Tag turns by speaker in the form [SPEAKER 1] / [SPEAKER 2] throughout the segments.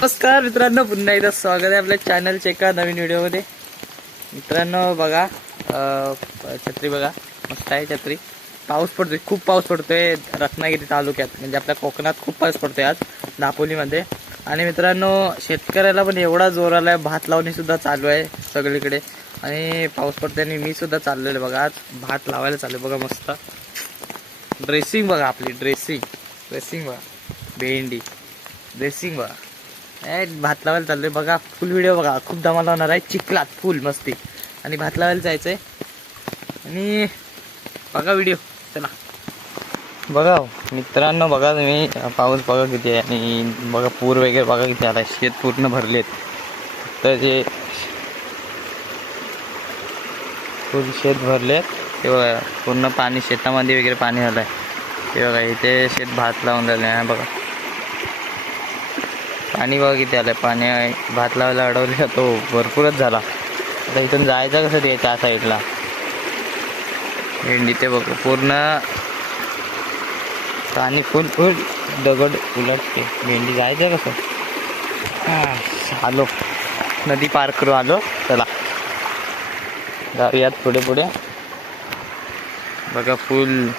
[SPEAKER 1] नमस्कार मित्रांनो पुन्हा एकदा स्वागत आहे आपल्या चॅनलच्या एका नवीन व्हिडिओमध्ये मित्रांनो बघा छत्री बघा मस्त आहे छत्री. पाऊस पडतोय खूप पाऊस पडतोय रत्नागिरी तालुक्यात. म्हणजे आपल्या कोकणात खूप पाऊस पडतोय आज दापोलीमध्ये. आणि मित्रांनो शेतकऱ्याला पण एवढा जोर आलाय भात लावणी सुद्धा चालू आहे सगळीकडे. आणि पाऊस पडतोय आणि मी सुद्धा चाललेलो आहे बघा आज भात लावायला चालू आहे बघा मस्त. ड्रेसिंग बघा आपली ड्रेसिंग ड्रेसिंग बघा. भेंडी. ड्रेसिंग बघा. भात लावायला चाललोय. बघा फुल व्हिडिओ बघा. खूप धमाल लावणार आहे. चिखलात फुल मस्ती. आणि भात लावायला जायचंय. आणि बघा व्हिडिओ चला. बघा मित्रांनो बघा तुम्ही पाऊस बघा किती आहे आणि बघा पूर वगैरे बघा किती आला शेत पूर्ण भरलेत. तर जे पूर्ण शेत भरले ते बघा पूर्ण पाणी शेतामध्ये वगैरे पाणी झालंय ते बघा इथे शेत भात लावून राहिले. बघा. पाणी बघा किती आलंय. पाणी. भात लावायला अडवले तो भरपूरच झाला. आता इथून जायचं कसं ते त्या साईडला? भेंडी ते बघ. पूर्ण पाणी फुल फुल दगड उलटते. भेंडी जायचं कसं? आलो. नदी पार करू आलो. चला. जाऊयात पुढे पुढे. बघा फुल.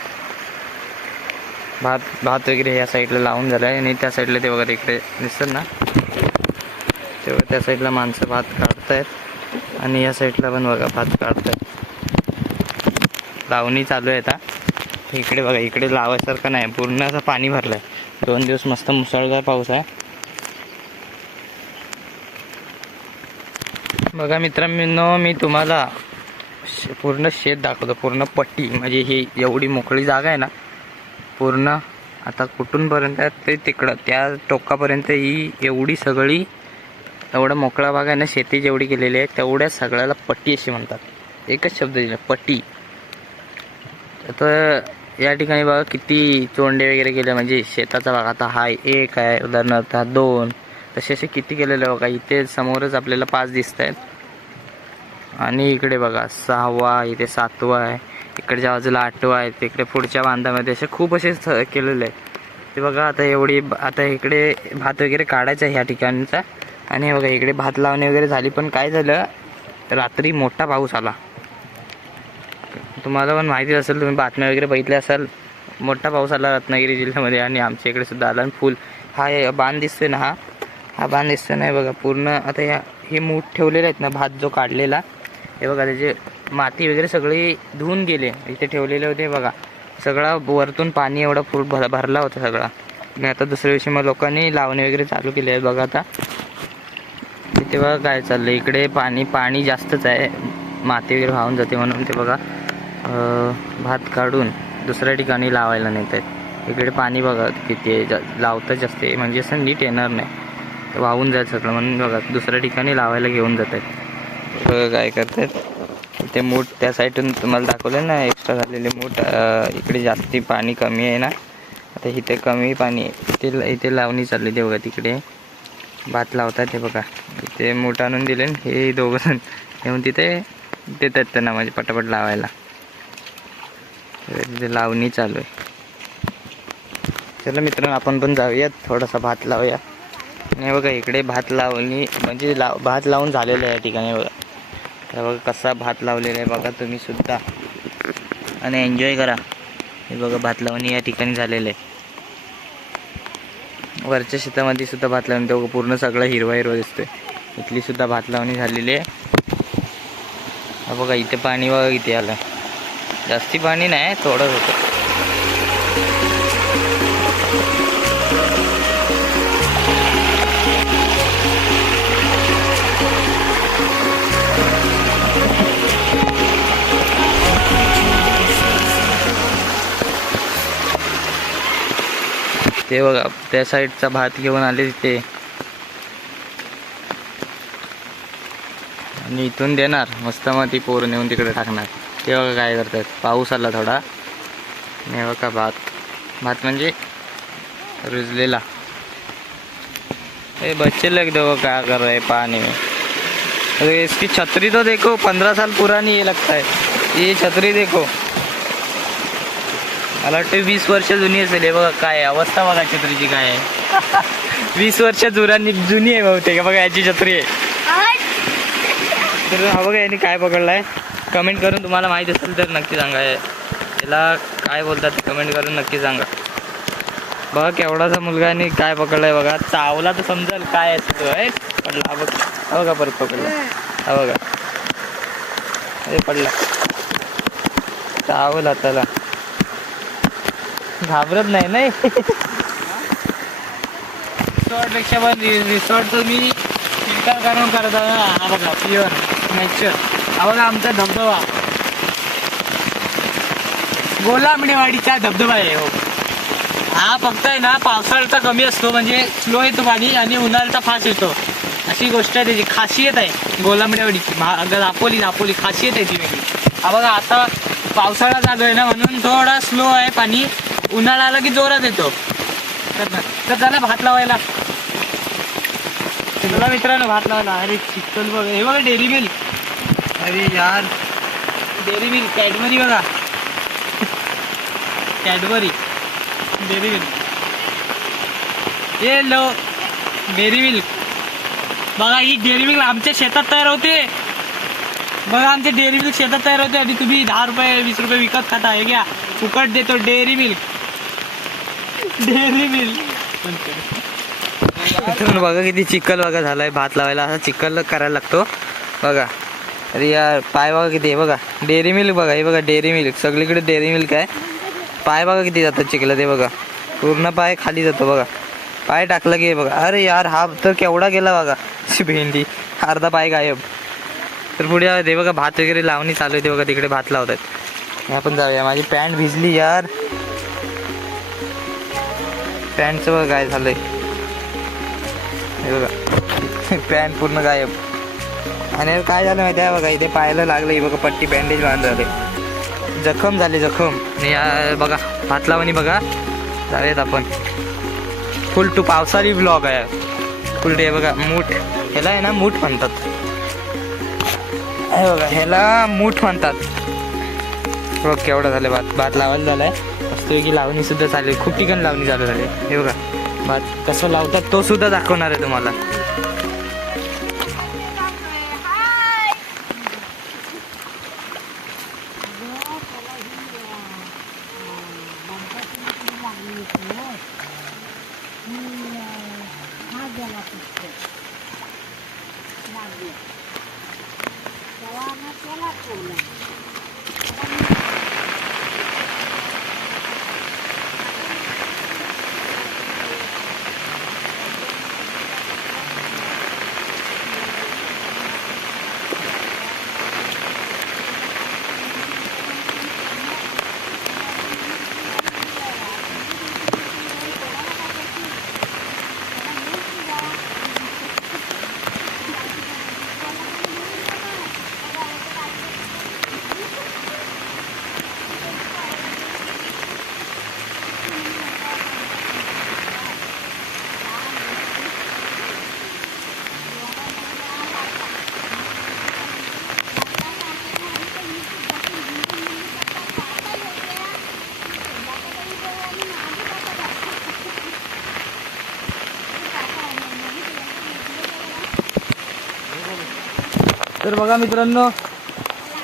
[SPEAKER 1] भात भात वगैरे ह्या साईडला लावून झालं आहे आणि त्या साईडला ते वगैरे इकडे दिसतात ना. तेव्हा त्या साईडला माणसं भात काढत आहेत आणि या साईडला पण बघा भात काढत आहेत लावणी चालू आहे आता. इकडे बघा इकडे लावायसारखं नाही पूर्ण असं पाणी भरलं आहे दोन दिवस मस्त मुसळधार पाऊस आहे. बघा मित्रांनो मी तुम्हाला पूर्ण शेत दाखवतो पूर्ण पट्टी. म्हणजे ही एवढी मोकळी जागा आहे ना पूर्ण. आता कुठूनपर्यंत ते तिकडं. त्या टोकापर्यंत ही एवढी सगळी एवढा मोकळा भाग आहे ना शेती जेवढी केलेली आहे तेवढ्या सगळ्याला पट्टी अशी म्हणतात. एकच शब्द दिला पट्टी आता या ठिकाणी बघा किती चोंडे वगैरे केले म्हणजे शेताचा भाग आता हा एक आहे उदाहरणार्थ हा दोन. तसे असे किती केलेले बघा इथे समोरच आपल्याला पाच दिसत आहेत आणि इकडे बघा सहावा इथे सातवा आहे. इकडच्या बाजूला आटो आहे तिकडे पुढच्या बांधामध्ये असे खूप असे केलेले आहेत. ते बघा आता एवढी आता इकडे भात वगैरे काढायचा आहे ह्या ठिकाणचा. आणि हे बघा इकडे भात लावणी वगैरे झाली पण काय झालं? रात्री मोठा पाऊस आला. तुम्हाला पण माहिती असेल तुम्ही बातम्या वगैरे बघितल्या असाल मोठा पाऊस आला रत्नागिरी जिल्ह्यामध्ये आणि आमच्या इकडे सुद्धा आला. आणि फुल हा हे बांध दिसतोय ना हा? हा बांध दिसतोय ना बघा पूर्ण आता ह्या हे मूठ ठेवलेले आहेत ना भात जो काढलेला. हे बघा त्याचे माती वगैरे सगळी धुवून गेले. इथे ठेवलेले होते बघा. सगळा वरतून पाणी एवढा फुल भर भरला होता सगळा. आणि आता दुसऱ्या दिवशी मग लोकांनी लावणे वगैरे चालू केले आहे. बघा आता. इथे बघा काय चाललं इकडे पाणी पाणी जास्तच आहे. माती वगैरे वाहून जाते म्हणून ते बघा. भात काढून दुसऱ्या ठिकाणी लावायला नेत आहेत. इकडे पाणी बघा किती आहे. जा लावतं जास्त आहे. म्हणजे असं नीट येणार नाही. वाहून जायचं सगळं म्हणून बघा. दुसऱ्या ठिकाणी लावायला घेऊन जात आहेत. काय करतात ते मूठ त्या साईडून तुम्हाला दाखवलं ना एक्स्ट्रा झालेले मूठ इकडे जास्ती पाणी कमी आहे ना. आता इथे कमी पाणी ते इथे इथे लावणी चालली ते बघा तिकडे. भात लावतात हे बघा. इथे मूठ आणून दिले हे दोघं जण येऊन तिथे देतात त्यांना म्हणजे पटापट लावायला. तिथे लावणी चालू आहे. चला मित्रांनो आपण पण जाऊयात. थोडासा भात लावूया. नाही बघा इकडे भात लावणी म्हणजे लाव भात लावून झालेलं आहे या ठिकाणी बघा. हे बघा कसा भात लावलेला आहे बघा तुम्ही सुद्धा. आणि एन्जॉय करा. हे बघा भात लावणी या ठिकाणी झालेलं आहे. वरच्या शेतामध्ये सुद्धा भात लावणी. तेव्हा पूर्ण सगळं हिरवा हिरवा दिसतोय. इथली सुद्धा भात लावणी झालेली आहे. बघा इथे पाणी बघा इथे आलं. जास्ती पाणी नाही थोडंच होतं. ते बघा त्या साईडचा भात घेऊन आले तिथे आणि इथून देणार मस्त मग ती पोर नेऊन तिकडे टाकणार. ते बघा काय करतात पाऊस आला थोडा. आणि बघा भात. भात म्हणजे रुजलेला. ए बच्चे लग दो क्या कर रहे पानी में अरे इसकी छतरी तो देखो पंद्रह साल पुरानी ये लगता है. ये छतरी देखो. मला वाटतं वीस वर्ष जुनी असेल. हे बघा काय अवस्था बघा छत्रीची काय आहे. वीस वर्ष जुरांनी जुनी आहे बहुतेक. बघा याची छत्री आहे. तर हा बघा यांनी काय पकडलाय? कमेंट करून तुम्हाला माहीत असेल तर नक्की सांगा. हे- याला काय बोलतात कमेंट करून नक्की सांगा. बघा केवढासा मुलगा आणि काय पकडलाय बघा. चावला तर समजेल काय असतो आहे पडला हा बघ. हा बघा परत पकडला. हा बघा. अरे पडला. चावला त्याला. घाबरत नाही नाही. रिसॉर्टपेक्षा पण रिसॉर्ट तुम्ही फिल्टर करून करता हा बघा प्युअर नॅचर हा बघा आमचा धबधबा. गोलामडेवाडीचा म्हणजे धबधबा आहे हो. हा फक्त आहे ना पावसाळ्याचा कमी असतो म्हणजे स्लो येतो पाणी आणि उन्हाळ्याचा फास्ट येतो. अशी गोष्ट आहे त्याची खासियत आहे गोलामडेवाडीची म्हणजे दापोली दापोली खासियत आहे ती वेगळी. हा बघा आता पावसाळा चालू आहे ना म्हणून थोडा स्लो आहे पाणी. उन्हाळा आला की जोरात येतो. तर चला भात लावायला. चला मित्रांनो भात लावायला. अरे चिकन बघ. हे बघा डेअरी मिल्क अरे यार. डेअरी मिल्क कॅडबरी बघा. कॅडबरी डेअरी मिल्क हे लो डेअरी मिल्क बघा ही डेअरी मिल्क आमच्या शेतात तयार होते. बघा आमचे डेअरी मिल्क शेतात तयार होते. आणि तुम्ही दहा रुपये वीस रुपये विकत खाता. हे घ्या. फुकट देतो डेअरी मिल्क डेअरी मिल्क बघा किती चिखल बघा झालाय. भात लावायला असा चिखल करायला लागतो. बघा. अरे यार पाय बघा किती आहे बघा. डेअरी मिल्क बघा हे बघा डेअरी मिल्क सगळीकडे डेअरी मिल्क आहे पाय बघा किती जातात चिखला ते बघा. पूर्ण पाय खाली जातो बघा. पाय टाकला की हे बघा. अरे यार हा तर केवढा गेला बघा. भेंडी. अर्धा पाय गायब. तर पुढे आहे ते बघा भात वगैरे लावणी चालू आहे. ते बघा तिकडे भात लावतात आपण जाऊया. माझी पॅन्ट भिजली यार. पॅन्टचं बघा काय झालंय. हे बघा. पॅन्ट पूर्ण गायब. आणि काय झालं माहिती आहे बघा इथे पाहायला लागलं बघा पट्टी बँडेज बांध झाले जखम झाले जखम. या बघा भात लावणी बघा. जाऊयात आपण. फुल टू पावसाळी ब्लॉग आहे. फुल डे बघा मूठ ह्याला आहे ना मूठ म्हणतात. हे बघा ह्याला मूठ म्हणतात. बघ केवढं झालं भात भात लावायला झालाय की लावणी सुद्धा चालेल. खूप ठिकाणी लावणी चालू झाली. हे बघा. भात कसं लावतात तो सुद्धा दाखवणार आहे तुम्हाला. तर बघा मित्रांनो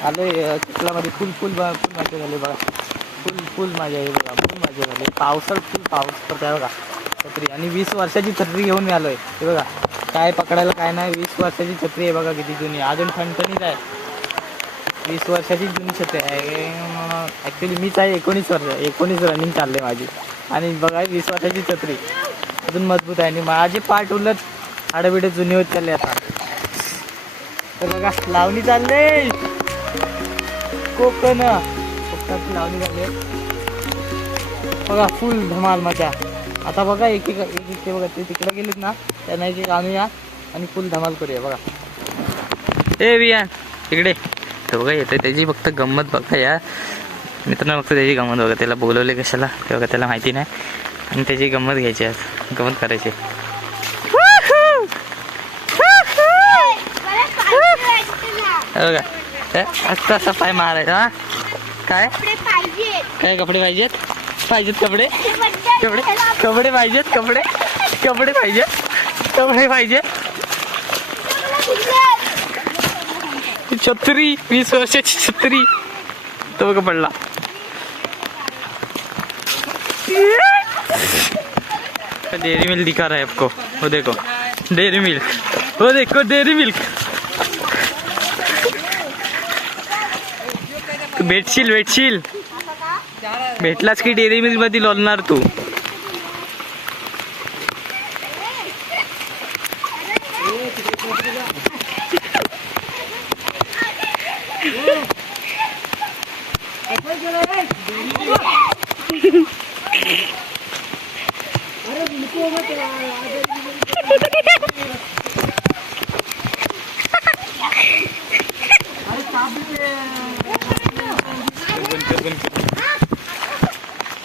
[SPEAKER 1] आले चिखलामध्ये फुल फुल बघा फुल माझे झाले बघा. फुल फुल माझे आहे बघा फुल माझे झाले. पावसाळ फुल पाऊस पडतोय बघा. छत्री. आणि वीस वर्षाची छत्री घेऊन मी आहे बघा काय पकडायला काय नाही. वीस वर्षाची छत्री आहे बघा किती जुनी. अजून ठणठणीत आहे. वीस वर्षाची जुनी छत्री आहे. ॲक्च्युली मीच आहे एकोणीस वर्ष एकोणीस रनिंग चालले माझी. आणि बघा वीस वर्षाची छत्री. अजून मजबूत आहे. आणि माझे पाठ उलट हाडबिडे जुनी होत चालले आता. तर बघा लावणी चालले. कोकण. कोकणात लावणी चालली बघा फुल धमाल मजा. आता बघा एक एक एक एक बघा ते तिकडे गेलेत ना त्यांना एक आणूया आणि फुल धमाल करूया बघा. ए बिया इकडे. तर बघा येते त्याची फक्त गंमत बघा या. मित्रांनो फक्त त्याची गंमत बघा. त्याला बोलवले कशाला? ते बघा त्याला माहिती नाही. आणि त्याची गंमत घ्यायची आज गंमत करायची. हे असं असं पाय मारायचा हा? काय? काय कपडे पाहिजेत पाहिजेत कपडे? कपडे? कपडे पाहिजेत कपडे? कपडे पाहिजे? कपडे पाहिजे? छत्री वीस वर्षाची छत्री. तो बघा पडला. डेरी मिल्क दिखा रहा है आपको. वो देखो. Dairy milk. वो देखो डेरी मिल्क. भेटशील भेटशील. भेटलाच की डेअरी मिल्कमध्ये लोलणार तू.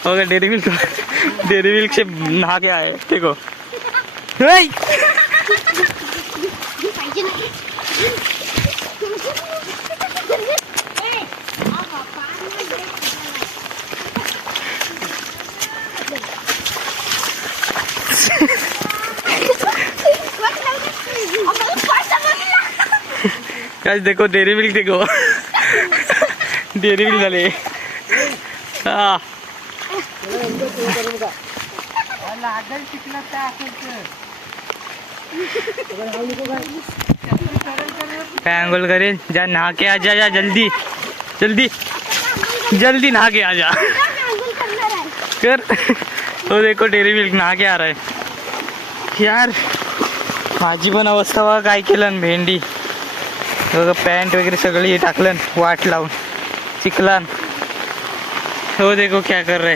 [SPEAKER 1] हो गया डेयरी मिल्क डेयरी मिल्क से नहा के आए। देखो। हेय! guys देखो डेयरी मिल्क देखो। डेयरी मिल्क झाले हा काय आंघोळ करेल जा नहा के आ जा जा जल्दी जल्दी जल्दी नहा के आ जा। कर। तो देखो, डेरी मिल्क नहा के आ रहा है। यार माझी पण अवस्था बघा काय केलं भेंडी। बघा पॅन्ट वगैरे सगळं टाकलं वाट लावून चिखलान हो देखो क्या कर रहे